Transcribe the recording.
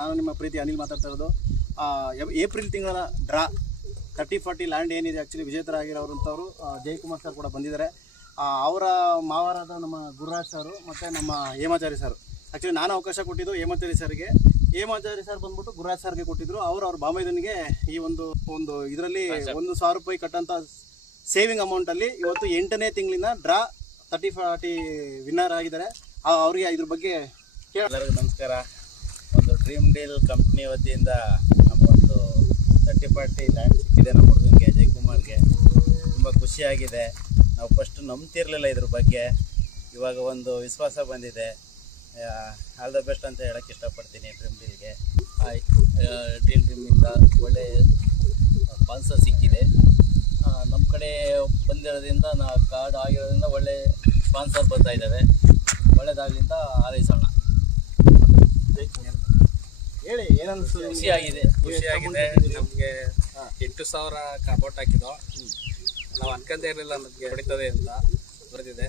ನಾನು ನಿಮ್ಮ ಪ್ರೀತಿ ಅನಿಲ್ ಮಾತಾಡ್ತಾ ಇರೋದು. ಏಪ್ರಿಲ್ ತಿಂಗಳ ಡ್ರಾ 30-40 ಲ್ಯಾಂಡ್ ಏನಿದೆ ಆ್ಯಕ್ಚುಲಿ ವಿಜೇತರಾಗಿರೋರಂಥವ್ರು ಜಯಕುಮಾರ್ ಸರ್ ಕೂಡ ಬಂದಿದ್ದಾರೆ. ಅವರ ಮಾವರಾದ ನಮ್ಮ ಗುರುರಾಜ್ ಸರು ಮತ್ತು ನಮ್ಮ ಹೇಮಾಚಾರಿ ಸರ್. ಆ್ಯಕ್ಚುಲಿ ನಾನು ಅವಕಾಶ ಕೊಟ್ಟಿದ್ದು ಹೇಮಾಚಾರಿ ಸರ್ಗೆ. ಹೇಮಾಚಾರಿ ಸರ್ ಬಂದ್ಬಿಟ್ಟು ಗುರುರಾಜ್ ಸರ್ಗೆ ಕೊಟ್ಟಿದ್ರು. ಅವ್ರ ಬಾಂಬೈದನಿಗೆ ಈ ಒಂದು ಇದರಲ್ಲಿ 1,000 ರೂಪಾಯಿ ಕಟ್ಟಂಥ ಸೇವಿಂಗ್ ಅಮೌಂಟಲ್ಲಿ ಇವತ್ತು 8ನೇ ತಿಂಗಳಿನ ಡ್ರಾ 30-40 ವಿನ್ನರ್ ಆಗಿದ್ದಾರೆ. ಅವರಿಗೆ ಇದ್ರ ಬಗ್ಗೆ ಎಲ್ಲರಿಗೂ ನಮಸ್ಕಾರ. ಒಂದು ಡ್ರೀಮ್ ಡೀಲ್ ಕಂಪ್ನಿ ವತಿಯಿಂದ ನಮಗೊಂದು 30-40 ಲ್ಯಾಂಡ್ ಸಿಕ್ಕಿದೆ. ನಮ್ಮ ಹುಡುಗನಿಗೆ ಜಯಕುಮಾರ್ಗೆ ತುಂಬ ಖುಷಿಯಾಗಿದೆ. ನಾವು ಫಸ್ಟ್ ನಂಬ್ತಿರ್ಲಿಲ್ಲ ಇದ್ರ ಬಗ್ಗೆ, ಇವಾಗ ಒಂದು ವಿಶ್ವಾಸ ಬಂದಿದೆ. ಆಲ್ ದ ಬೆಸ್ಟ್ ಅಂತ ಹೇಳೋಕ್ಕೆ ಇಷ್ಟಪಡ್ತೀನಿ ಡ್ರೀಮ್ ಡೀಲ್ಗೆ. ಡ್ರೀಮಿಂದ ಒಳ್ಳೆ ಸ್ಪಾನ್ಸರ್ ಸಿಕ್ಕಿದೆ. ನಮ್ಮ ಕಡೆ ಬಂದಿರೋದ್ರಿಂದ ಕಾರ್ಡ್ ಆಗಿರೋದ್ರಿಂದ ಒಳ್ಳೆ ಸ್ಪಾನ್ಸರ್ ಬರ್ತಾ ಇದ್ದಾವೆ. ಒಳ್ಳೆದಾಗಲಿಂದ ಹಾರೈಸೋಣ. ಹೇಳಿ ಏನನ್ನಿಸ್ತು? ಖುಷಿಯಾಗಿದೆ. ನಮಗೆ 8,000 ಅಮೌಂಟ್ ಹಾಕಿದ್ದು. ನಾವು ಅನ್ಕೊಂಡೇ ಇರಲಿಲ್ಲ ನಮಗೆ ಹೊಡಿತದೆ ಅಂತ ಬರೆದಿದೆ.